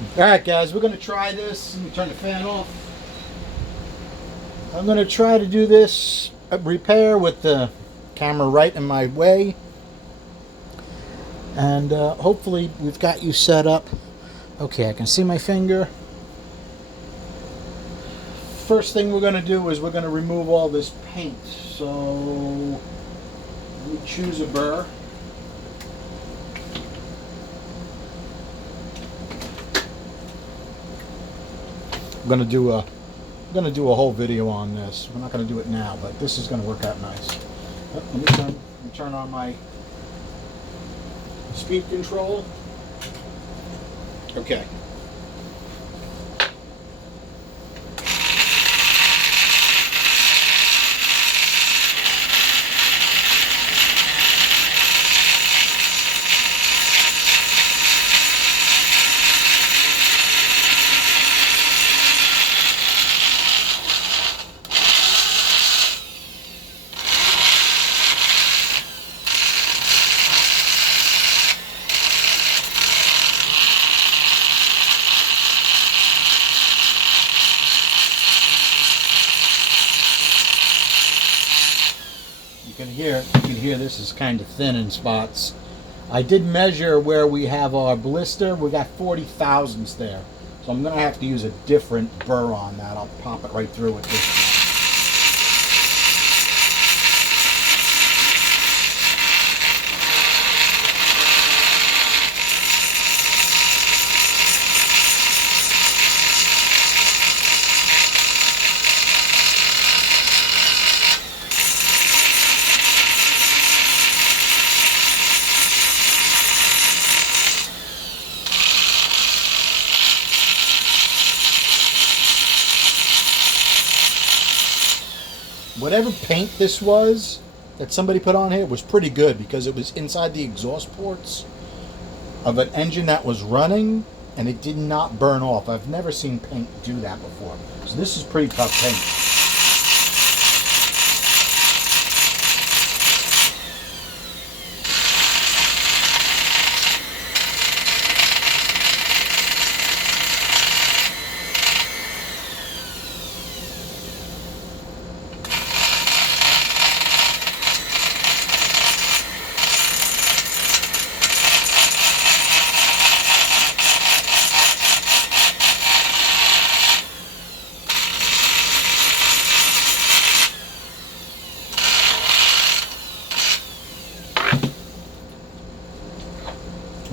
Alright guys, we're going to try this. Let me turn the fan off. I'm going to try to do this repair with the camera right in my way. And hopefully we've got you set up. Okay, I can see my finger. First thing we're going to do is we're going to remove all this paint. So let me choose a burr. I'm going to do a whole video on this. We're not going to do it now, but this is going to work out nice. Let me turn on my speed control. Okay. You can hear this is kind of thin in spots. I did measure where we have our blister. We got 40 thousandths there. So I'm going to have to use a different burr on that. I'll pop it right through with this one. Whatever paint this was that somebody put on here was pretty good because it was inside the exhaust ports of an engine that was running and it did not burn off. I've never seen paint do that before. So this is pretty tough paint.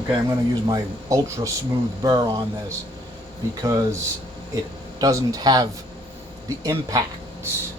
Okay, I'm going to use my ultra smooth burr on this because it doesn't have the impacts.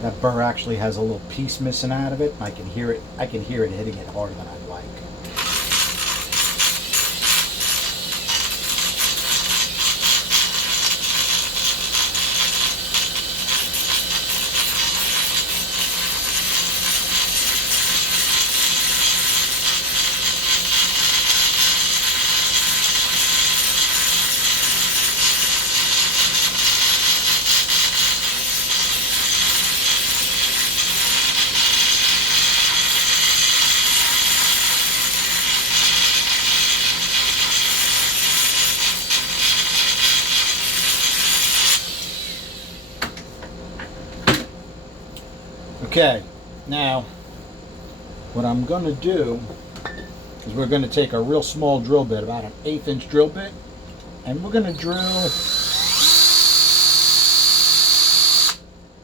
That burr actually has a little piece missing out of it. I can hear it. I can hear it hitting it harder than I'd like. Okay, now what I'm going to do is we're going to take a real small drill bit, about an 1/8 inch drill bit, and we're going to drill.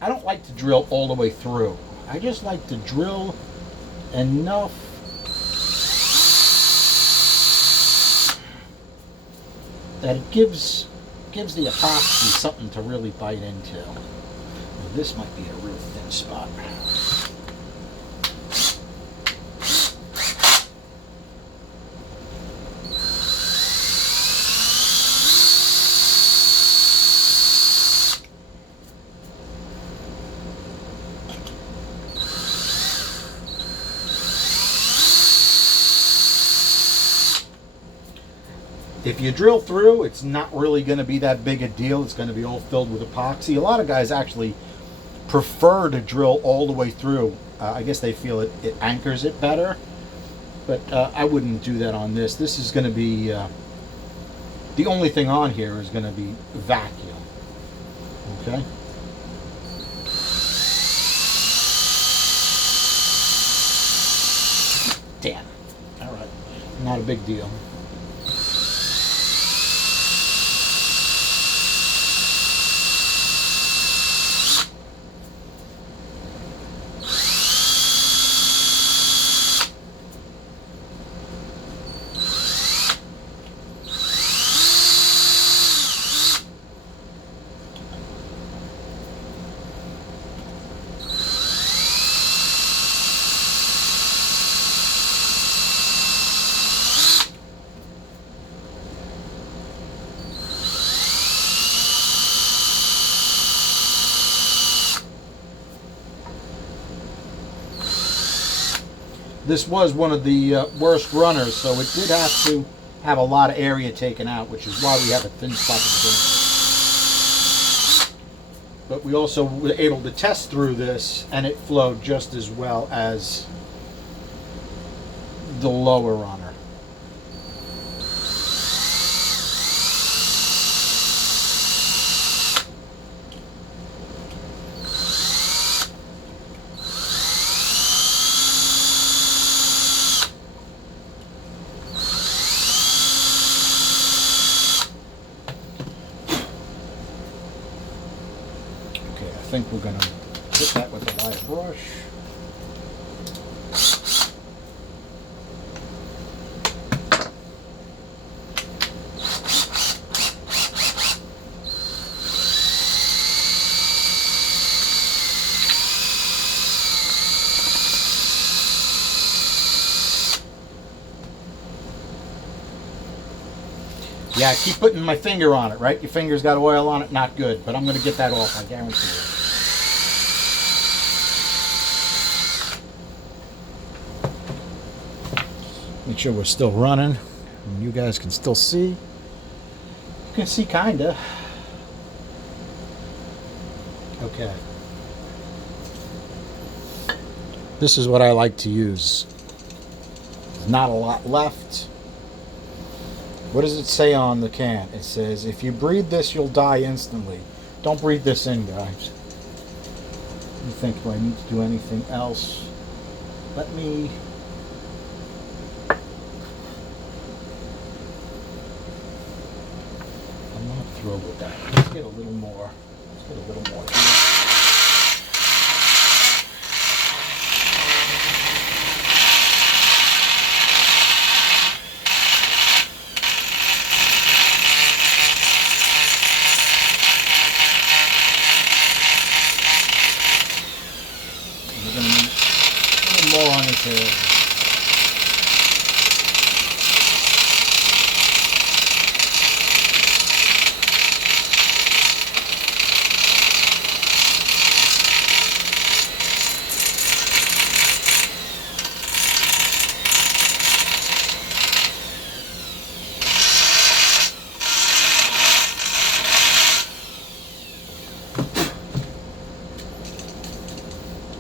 I don't like to drill all the way through. I just like to drill enough that it gives the epoxy something to really bite into. Now, this might be a real thin spot. If you drill through, it's not really going to be that big a deal. It's going to be all filled with epoxy. A lot of guys actually prefer to drill all the way through. I guess they feel it anchors it better. But I wouldn't do that on this. This is going to be, the only thing on here is going to be vacuum. Okay? Damn. All right. Not a big deal. This was one of the worst runners, so it did have to have a lot of area taken out, which is why we have a thin spot at the beginning. But we also were able to test through this, and it flowed just as well as the lower runner. I think we're going to hit that with a light brush. Yeah, I keep putting my finger on it, right? Your finger's got oil on it, not good, but I'm going to get that off, I guarantee you. Make sure we're still running, and you guys can still see. You can see kinda. Okay. This is what I like to use. There's not a lot left. What does it say on the can? It says, if you breathe this, you'll die instantly. Don't breathe this in, guys. You think, do I need to do anything else? Let me... I'm not thrilled with that. Let's get a little more. Let's get a little more here. More on his head.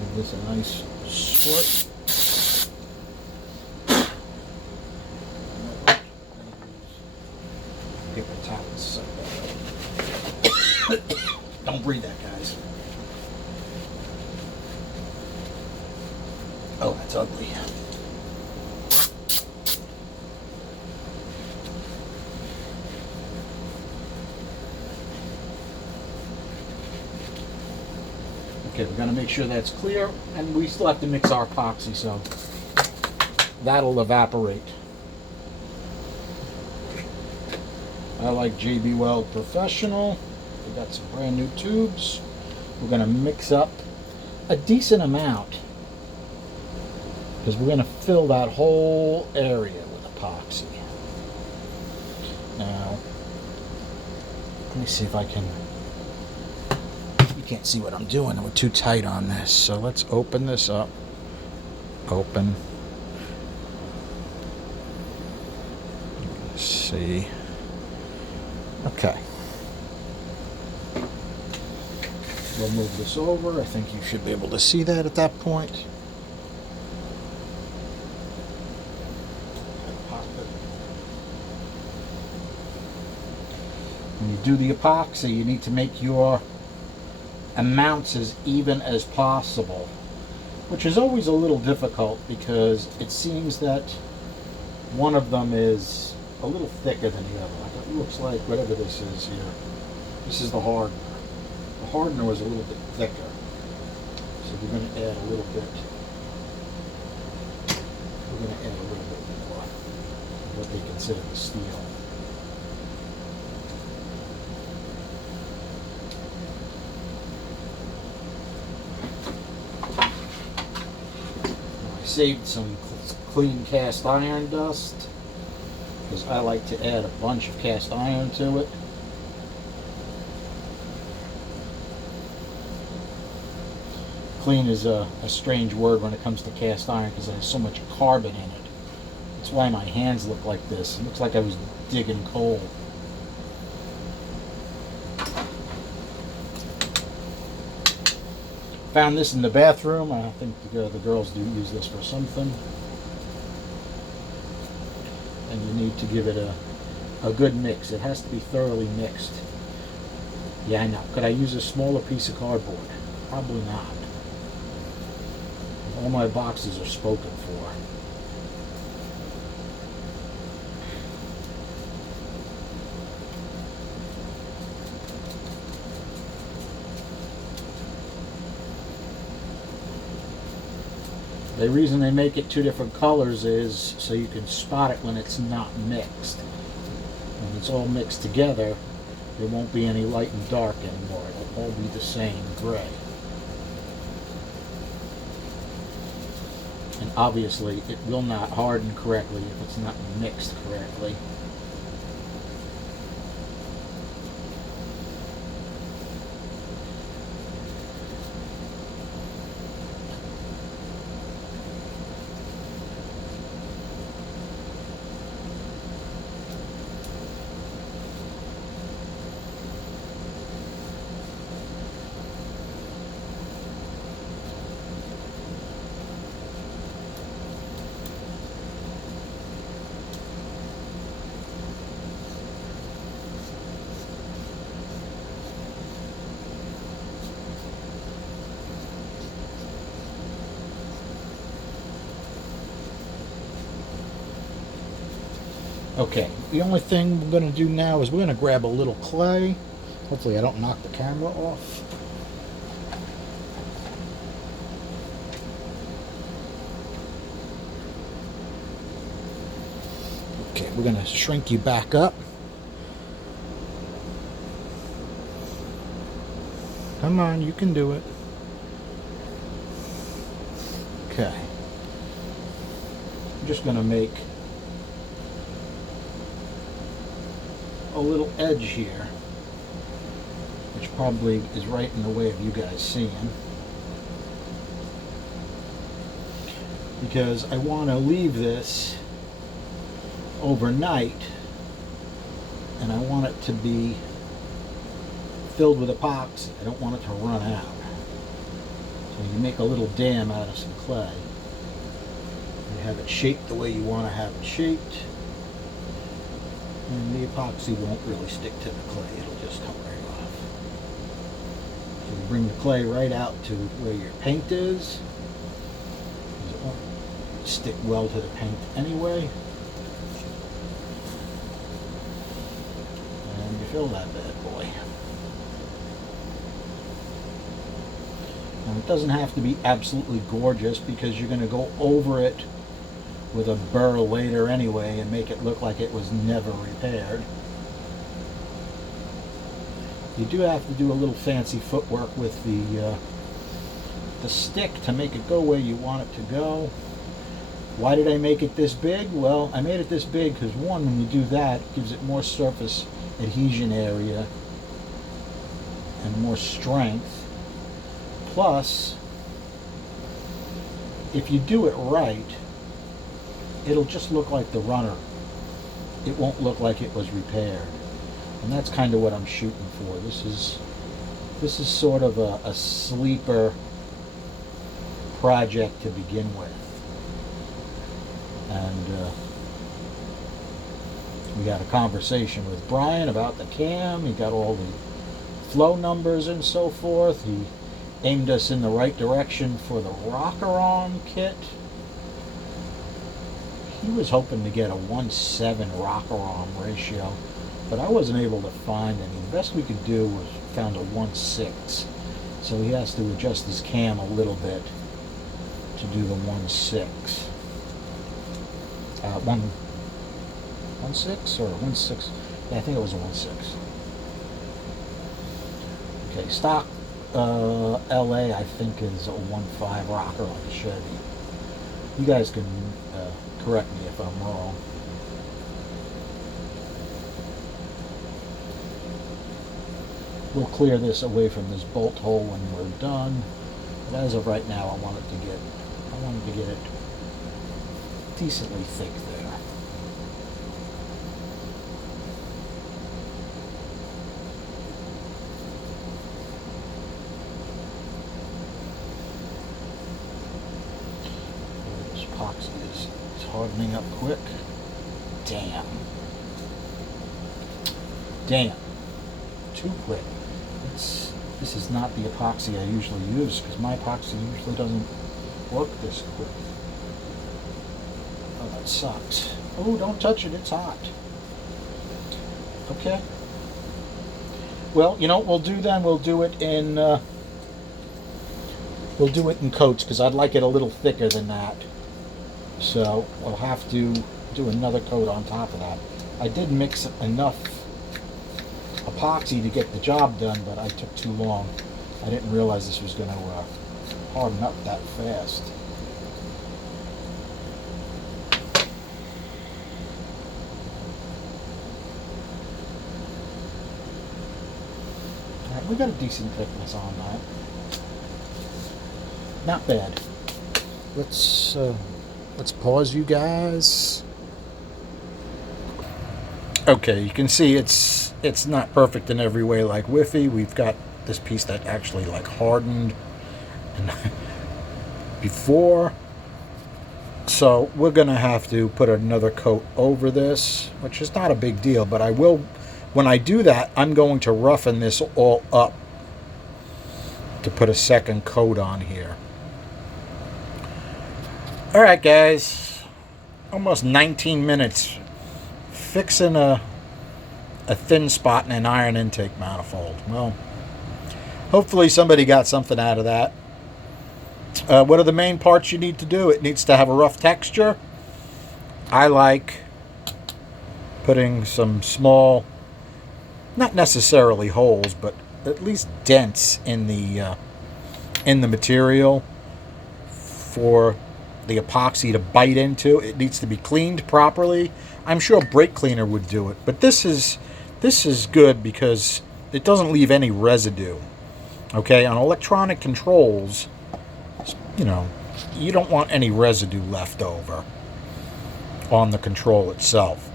Give this a nice squirt. Don't breathe that, guys. Oh, that's ugly. Okay, we're going to make sure that's clear, and we still have to mix our epoxy, so that'll evaporate. I like JB Weld Professional. We got some brand new tubes. We're going to mix up a decent amount because we're going to fill that whole area with epoxy. Now, let me see if I can. You can't see what I'm doing. We're too tight on this. So let's open this up. Open. Let's see. Okay. We'll move this over. I think you should be able to see that at that point. When you do the epoxy, you need to make your amounts as even as possible, which is always a little difficult because it seems that one of them is a little thicker than the other. Like it looks like whatever this is here. This is the hardener. The hardener was a little bit thicker, so we're going to add a little bit. We're going to add a little bit more of what they consider the steel. I saved some clean cast iron dust because I like to add a bunch of cast iron to it. Clean is a strange word when it comes to cast iron because it has so much carbon in it. That's why my hands look like this. It looks like I was digging coal. Found this in the bathroom. I think the girls do use this for something. And you need to give it a good mix. It has to be thoroughly mixed. Yeah, I know. Could I use a smaller piece of cardboard? Probably not. All my boxes are spoken for. The reason they make it two different colors is so you can spot it when it's not mixed. When it's all mixed together, there won't be any light and dark anymore. It'll all be the same gray. And obviously it will not harden correctly if it's not mixed correctly. Okay, the only thing we're going to do now is we're going to grab a little clay. Hopefully I don't knock the camera off. Okay, we're going to shrink you back up. Come on, you can do it. Okay. I'm just going to make a little edge here, which probably is right in the way of you guys seeing, because I want to leave this overnight and I want it to be filled with epoxy. I don't want it to run out. So you make a little dam out of some clay. You have it shaped the way you want to have it shaped. And the epoxy won't really stick to the clay. It'll just come right off. So you bring the clay right out to where your paint is. It won't stick well to the paint anyway. And you fill that bad boy. Now it doesn't have to be absolutely gorgeous because you're going to go over it with a burr later anyway and make it look like it was never repaired. You do have to do a little fancy footwork with the stick to make it go where you want it to go. Why did I make it this big? Well, I made it this big because, one, when you do that, it gives it more surface adhesion area and more strength. Plus, if you do it right, it'll just look like the runner. It won't look like it was repaired. And that's kind of what I'm shooting for. This is sort of a sleeper project to begin with. And we had a conversation with Brian about the cam. He got all the flow numbers and so forth. He aimed us in the right direction for the rocker arm kit. He was hoping to get a 1:7 rocker arm ratio, but I wasn't able to find any. The best we could do was found a 1:6. So he has to adjust his cam a little bit to do the 1:6. 1.6 or 1.6? Yeah, I think it was a 1.6. Okay, stock LA I think is a 1.5 rocker on the Chevy. You guys can correct me if I'm wrong. We'll clear this away from this bolt hole when we're done. But as of right now, I wanted to get it decently thick there. This epoxy is hardening up quick. Damn. Too quick. This is not the epoxy I usually use, because my epoxy usually doesn't work this quick. Oh, that sucks. Oh, don't touch it, it's hot. Okay. Well, you know what we'll do then? We'll do it in coats, because I'd like it a little thicker than that. So we'll have to do another coat on top of that. I did mix enough epoxy to get the job done, but I took too long. I didn't realize this was going to harden up that fast. Alright, we got a decent thickness on that. Not bad. Let's pause, you guys. Okay, you can see it's not perfect in every way like Whiffy. We've got this piece that actually like hardened before. So we're gonna have to put another coat over this, which is not a big deal, but I will, when I do that, I'm going to roughen this all up to put a second coat on here. Alright guys, almost 19 minutes fixing a thin spot in an iron intake manifold. Well, hopefully somebody got something out of that. What are the main parts you need to do? It needs to have a rough texture. I like putting some small, not necessarily holes, but at least dents in the material for the epoxy to bite into. It needs to be cleaned properly. I'm sure brake cleaner would do it, but this is good because it doesn't leave any residue. Okay, on electronic controls, you know, you don't want any residue left over on the control itself.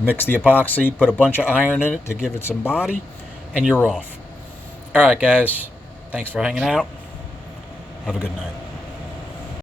Mix the epoxy, put a bunch of iron in it to give it some body, and you're off. All right, guys, thanks for hanging out. Have a good night.